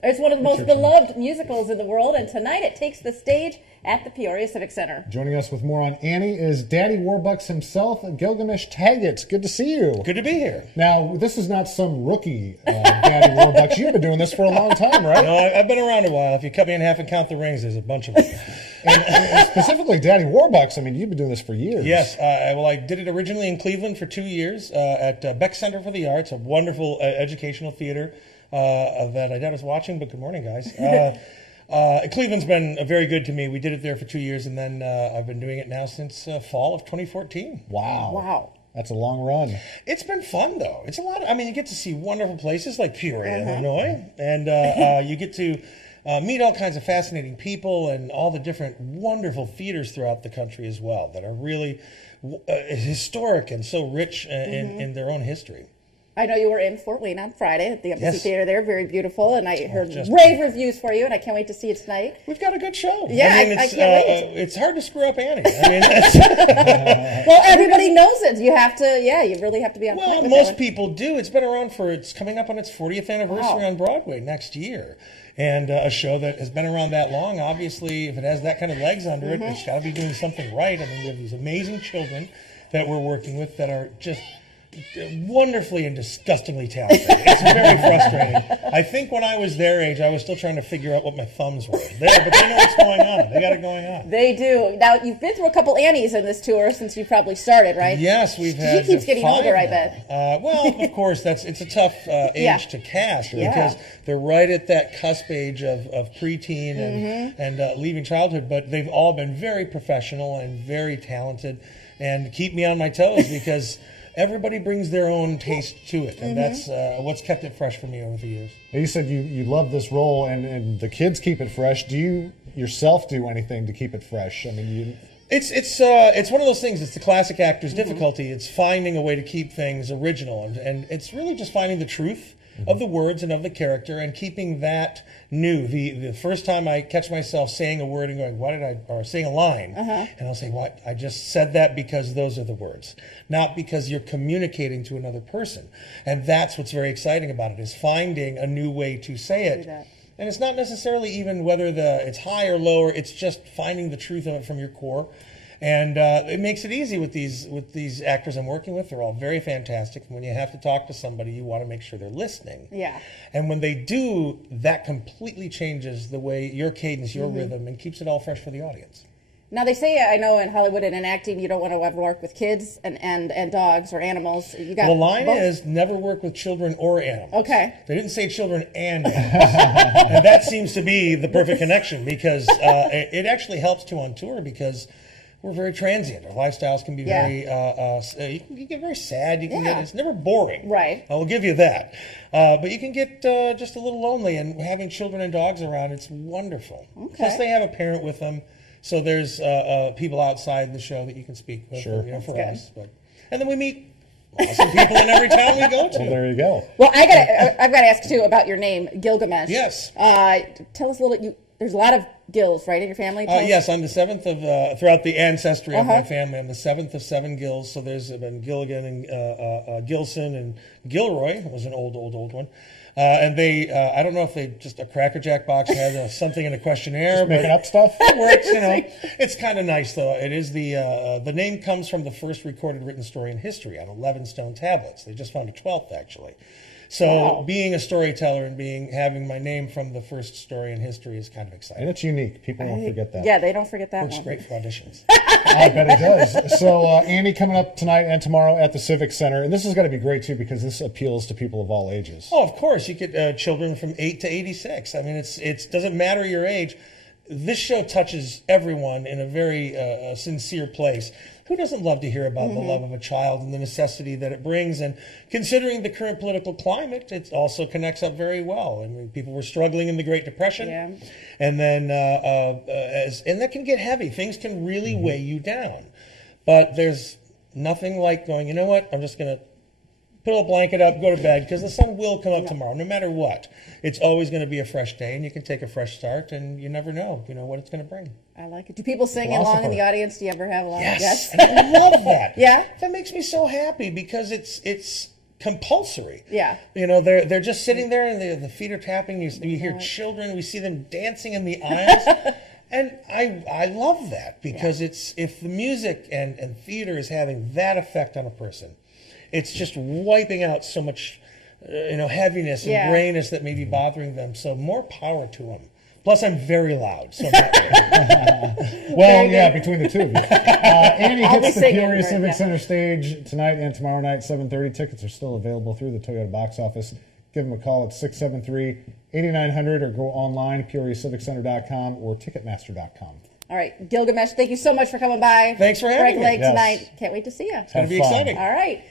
It's one of the most beloved musicals in the world, and tonight it takes the stage at the Peoria Civic Center. Joining us with more on Annie is Daddy Warbucks himself, Gilgamesh Taggett. Good to see you. Good to be here. Now, this is not some rookie Daddy Warbucks. You've been doing this for a long time, right? No, I've been around a while. If you cut me in half and count the rings, there's a bunch of them. and specifically Daddy Warbucks, I mean, you've been doing this for years. Yes. Well, I did it originally in Cleveland for 2 years at Beck Center for the Arts, a wonderful educational theater that I was watching, but good morning, guys. Cleveland's been very good to me. We did it there for 2 years, and then I've been doing it now since fall of 2014. Wow. Wow. That's a long run. It's been fun, though. It's a lot. I mean, you get to see wonderful places like Peoria, Illinois, and you get to meet all kinds of fascinating people and all the different wonderful theaters throughout the country as well that are really historic and so rich in their own history. I know you were in Fort Wayne on Friday at the Embassy Theater there, very beautiful, and I heard just rave reviews for you, and I can't wait to see it tonight. We've got a good show. Yeah, I mean, I can't wait. It's hard to screw up Annie. I mean, well, everybody knows it. You have to, you really have to be on point with most people do. It's been around it's coming up on its 40th anniversary on Broadway next year. And a show that has been around that long, obviously, if it has that kind of legs under it, it's got to be doing something right. I mean, we have these amazing children that we're working with that are just wonderfully and disgustingly talented. It's very frustrating. I think when I was their age, I was still trying to figure out what my thumbs were. But they know what's going on. They got it going on. They do. Now, you've been through a couple Annies in this tour since you probably started, right? Yes, we've had. She keeps getting older, I bet. Well, of course, it's a tough age to cast because they're right at that cusp age of preteen and leaving childhood. But they've all been very professional and very talented and keep me on my toes because everybody brings their own taste to it, and that's what's kept it fresh for me over the years. You said you love this role, and the kids keep it fresh. Do you yourself do anything to keep it fresh? I mean, It's one of those things. It's the classic actor's difficulty. It's finding a way to keep things original, and it's really just finding the truth of the words and of the character and keeping that new. The first time I catch myself saying a word and going, or saying a line, and I'll say, what? I just said that because those are the words, not because you're communicating to another person. And that's what's very exciting about it, is finding a new way to say it. And it's not necessarily even whether it's high or lower, it's just finding the truth of it from your core. And it makes it easy with these actors I'm working with. They're all very fantastic. When you have to talk to somebody, you want to make sure they're listening. Yeah. And when they do, that completely changes the way your cadence, your rhythm, and keeps it all fresh for the audience. Now, they say, I know in Hollywood and in acting, you don't want to ever work with kids and dogs or animals. You got the line both? is never work with children or animals. Okay. They didn't say children and animals. And that seems to be the perfect connection because it actually helps too on tour because we're very transient. Our lifestyles can be very, you can get very sad. You can get, it's never boring. Right. I will give you that. But you can get just a little lonely, and having children and dogs around, it's wonderful. Okay. Plus they have a parent with them. So there's people outside the show that you can speak with for us. And then we meet awesome people in every town we go to. Well, there you go. Well, I've got to ask, too, about your name, Gilgamesh. Yes. Tell us a little, there's a lot of Gills, right, in your family? Yes, I'm the seventh of, throughout the ancestry of my family, I'm the seventh of 7 Gills. So there's been Gilligan and Gilson and Gilroy, was an old one. And they, I don't know if they just a Cracker Jack box has something in a questionnaire. Just making up stuff? It works, It's kind of nice, though. It is the name comes from the first recorded written story in history on 11 stone tablets. They just found a 12th, actually. So being a storyteller and having my name from the first story in history is kind of exciting. And it's unique. People won't forget that. Yeah, they don't forget that. Works great for auditions. I bet it does. So Annie coming up tonight and tomorrow at the Civic Center. And this is going to be great, too, because this appeals to people of all ages. Oh, of course. You get children from 8 to 86. I mean, it doesn't matter your age. This show touches everyone in a very sincere place. Who doesn't love to hear about the love of a child and the necessity that it brings? And considering the current political climate, it also connects up very well. I mean, people were struggling in the Great Depression. Yeah. And then, and that can get heavy. Things can really weigh you down. But there's nothing like going, you know what, I'm just going to put a blanket up, go to bed, because the sun will come up tomorrow, no matter what. It's always going to be a fresh day, and you can take a fresh start, and you never know, what it's going to bring. I like it. Do people sing along in the audience? Do you ever have a lot? Yes. And I love that. Yeah? That makes me so happy because it's compulsory. Yeah. They're just sitting there and the feet are tapping. You hear children. We see them dancing in the aisles. And I love that because if the music and theater is having that effect on a person, it's just wiping out so much, heaviness and grayness that may be bothering them. So more power to them. Plus, I'm very loud. So well, yeah, between the two of you. Annie I'll be hits the singing, Peoria right, Civic yeah. Center stage tonight and tomorrow night, 7:30. Tickets are still available through the Toyota box office. Give them a call at 673-8900 or go online, peoriaciviccenter.com or ticketmaster.com. All right, Gilgamesh, thank you so much for coming by. Thanks for having me. Lake Yes. tonight. Can't wait to see you. It's going to be Have fun. exciting. All right.